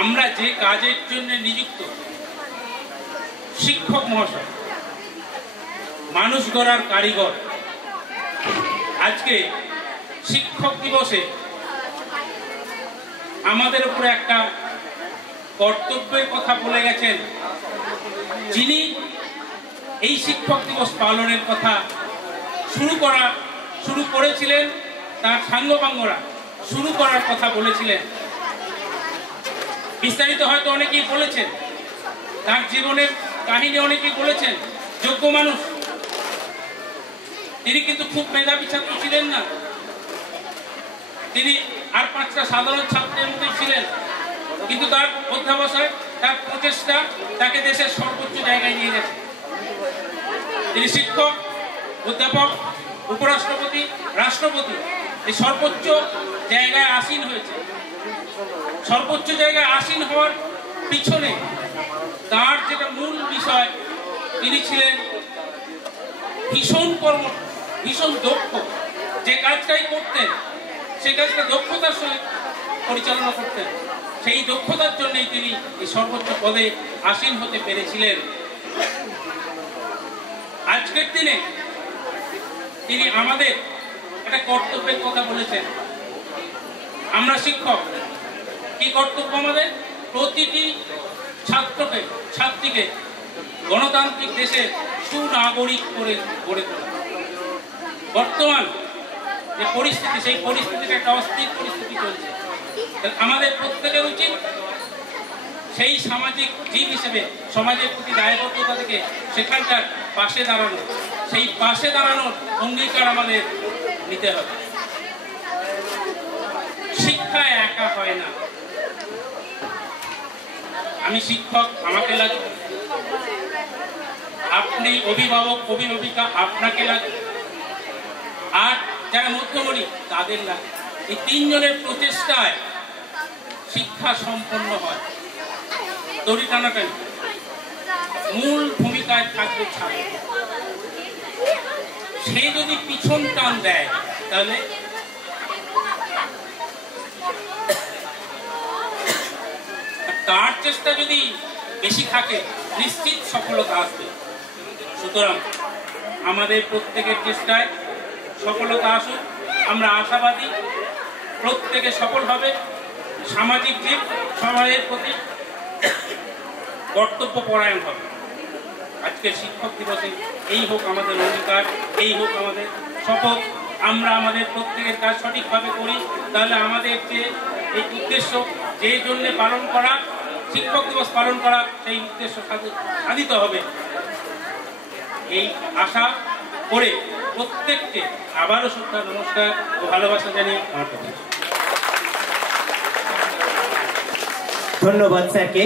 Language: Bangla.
আমরা যে কাজের জন্য নিযুক্ত, শিক্ষক মহাশয় মানুষ গড়ার কারিগর, আজকে শিক্ষক দিবসে আমাদের উপরে একটা কর্তব্যের কথা বলে গেছেন, যিনি এই শিক্ষক দিবস পালনের কথা শুরু করেছিলেন, তার সাঙ্গপাঙ্গরা শুরু করার কথা বলেছিলেন। বিস্তারিত হয়তো অনেকেই বলেছেন, তার জীবনের কাহিনী অনেকেই বলেছেন। যোগ্য মানুষ, তিনি কিন্তু খুব মেধাবী ছাত্র ছিলেন না, তিনি আর 5টা সাধারণ ছাত্রের মধ্যে ছিলেন, কিন্তু তার অধ্যাবসায়, তার প্রচেষ্টা তাকে দেশের সর্বোচ্চ জায়গায় নিয়ে গেছে। তিনি শিক্ষক, অধ্যাপক, উপরাষ্ট্রপতি, রাষ্ট্রপতি, এই সর্বোচ্চ জায়গায় আসীন হয়েছে। সর্বোচ্চ জায়গায় আসীন হওয়ার পিছনে তার যেটা মূল বিষয়, তিনি ছিলেন ভীষণ দক্ষ। যে কাজটাই করতেন সে কাজটা দক্ষতার সঙ্গে পরিচালনা করতেন। সেই দক্ষতার জন্যই তিনি এই সর্বোচ্চ পদে আসীন হতে পেরেছিলেন। আজকের দিনে তিনি আমাদের একটা কর্তব্যের কথা বলেছেন। আমরা শিক্ষক, কি কর্তব্য আমাদের? প্রতিটি ছাত্রীকে গণতান্ত্রিক দেশে সুনাগরিক করে গড়ে তোলা। বর্তমান যে পরিস্থিতি, সেই পরিস্থিতিটা একটা অস্থির পরিস্থিতি চলছে। আমাদের প্রত্যেকের উচিত সেই সামাজিক জীব হিসেবে সমাজের প্রতি দায়বদ্ধতা থেকে সেখানকার পাশে দাঁড়ানো, সেই পাশে দাঁড়ানোর অঙ্গীকার আমাদের নিতে হবে। শিক্ষা একা হয় না। আমি শিক্ষক, আমাকে লাগে, আপনি অভিভাবক অভিভাবিকা, আপনাকে লাগে, আর যারা মধ্যমণি তাদের লাগে। এই 3 জনের প্রচেষ্টায় শিক্ষা সম্পন্ন হয়। দড়ি টানাটানি মূল ভূমিকায় থাকবে ছাত্র। সে যদি পিছন টান দেয়, তাহলে তার চেষ্টা যদি বেশি থাকে, নিশ্চিত সফলতা আসবে। সুতরাং আমাদের প্রত্যেকের চেষ্টায় সফলতা আসুক। আমরা আশাবাদী প্রত্যেকে সফল হবে। সামাজিক জীব, সমাজের প্রতি কর্তব্য পরায়ণ হবে। আজকের শিক্ষক দিবসে এই হোক আমাদের অধিকার, এই হোক আমাদের শপথ। আমরা আমাদের প্রত্যেকের কাজ সঠিকভাবে করি, তাহলে আমাদের যে এই উদ্দেশ্য, যে জন্য পালন করা, শিক্ষক দিবস পালন করা, সেই উদ্দেশ্য সাধিত হবে। এই আশা করে প্রত্যেককে আবারও শ্রদ্ধা, নমস্কার ও ভালোবাসা জানিয়ে আমার কথা। ধন্যবাদ স্যারকে।